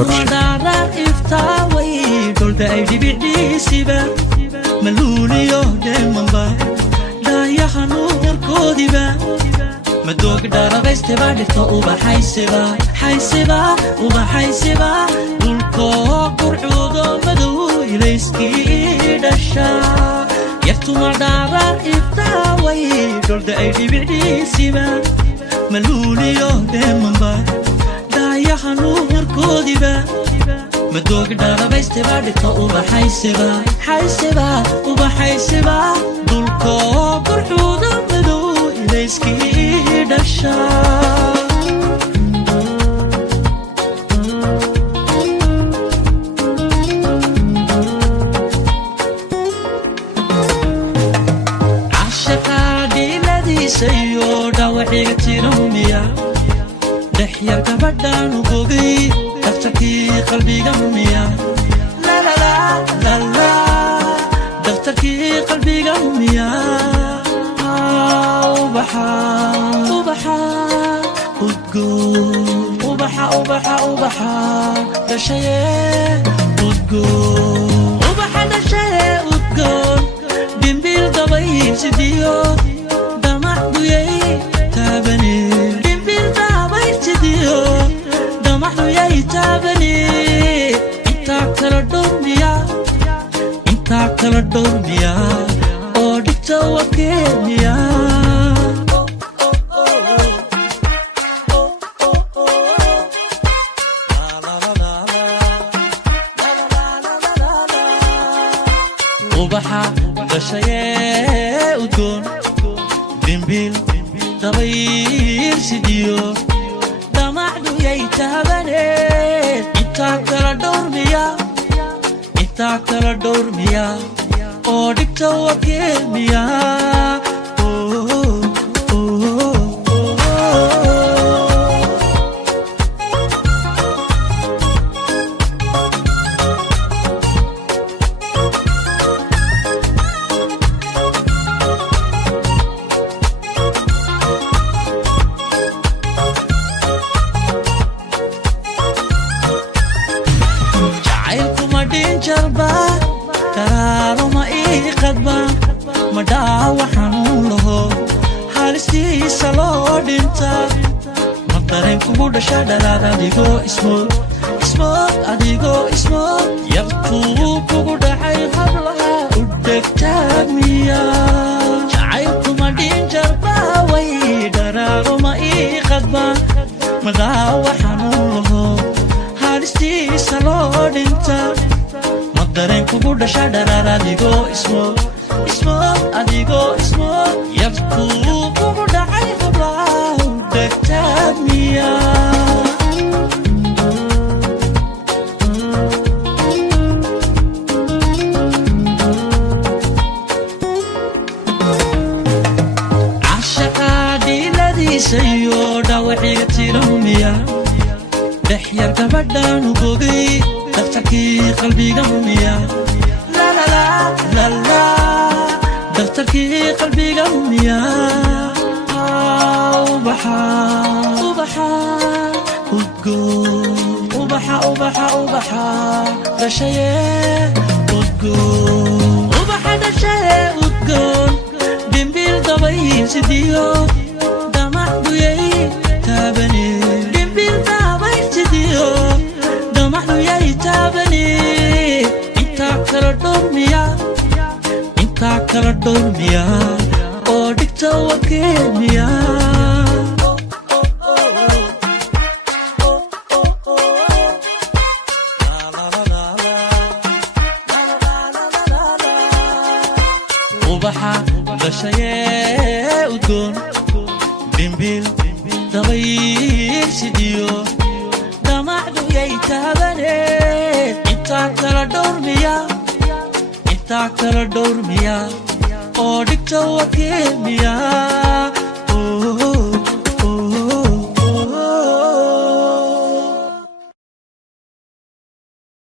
Production. مدوق داربيس تبادلتو وبحيسبا حيسبا وبحيسبا دولكو قرعودو مدو إليسكي دشا يفتو مردارا إفتاوي دول دايدي بعديسبا ملوليو ديمنبا دايا حنور كوديبا مدوق داربيس تبادلتو وبحيسبا حيسبا وبحيسبا دولكو قرعودو مدو إليسكي دشا سيودا وحيقتي نوميا دحيا كبدان وقوقي دفتكي قلبي قميا لا لا لا لا لا دفتكي قلبي قميا وبحا وبحا وتقول وبحا وبحا وبحا دشايا وتقول وبحا دشايا وتقول بنبيل ضبيب سديو kala dormiya oo dhigta wakeeniya ubaxa dhashayee udgoon dhimbil dabayl sidiyo dhamacdu yay taabaneen intaa kala dormiya kala dormiya oo dhigta wakeemiya jarba karaaro ma ii qadba ma dhaawa xanuun laho halistiisa loo dhinta ma dareen kugu dhasha dhalaad adigoo ismood adigoo ismood yartuu kugu dhacay hablaha u dhegtaagmiya jacaylkuma dhin jarba way dharaaro ma ii qadba ma dhaawa xanuun laho halistiisa loo dhinta dareen kugu dhasha dharaar adigoo ismood adigoo ismood yartuu kugu dhacay hablaha u dhegtaagmiya cashaqa dhiiladiisayo dhawaxiga tiromiya dhexyar gabadhaan u bogay دفتركي قلبي قميا لا لا لا لا لا دفتركي قلبي قميا وبحا وبحا وتقول وبحا وبحا وبحا دشايا وتقول وبحا دشايا وتقول بنبيل ضبيب سديو دمعدو يي تابني بنبيل ضبيب سديو kala dormiya oo dhigta wakeemiya ubaxa dhashayee udgoon dhimbil dabayl sidiyo dhamacdu yay taabaneen intaa kala dormiya oo dhigta wakeemiya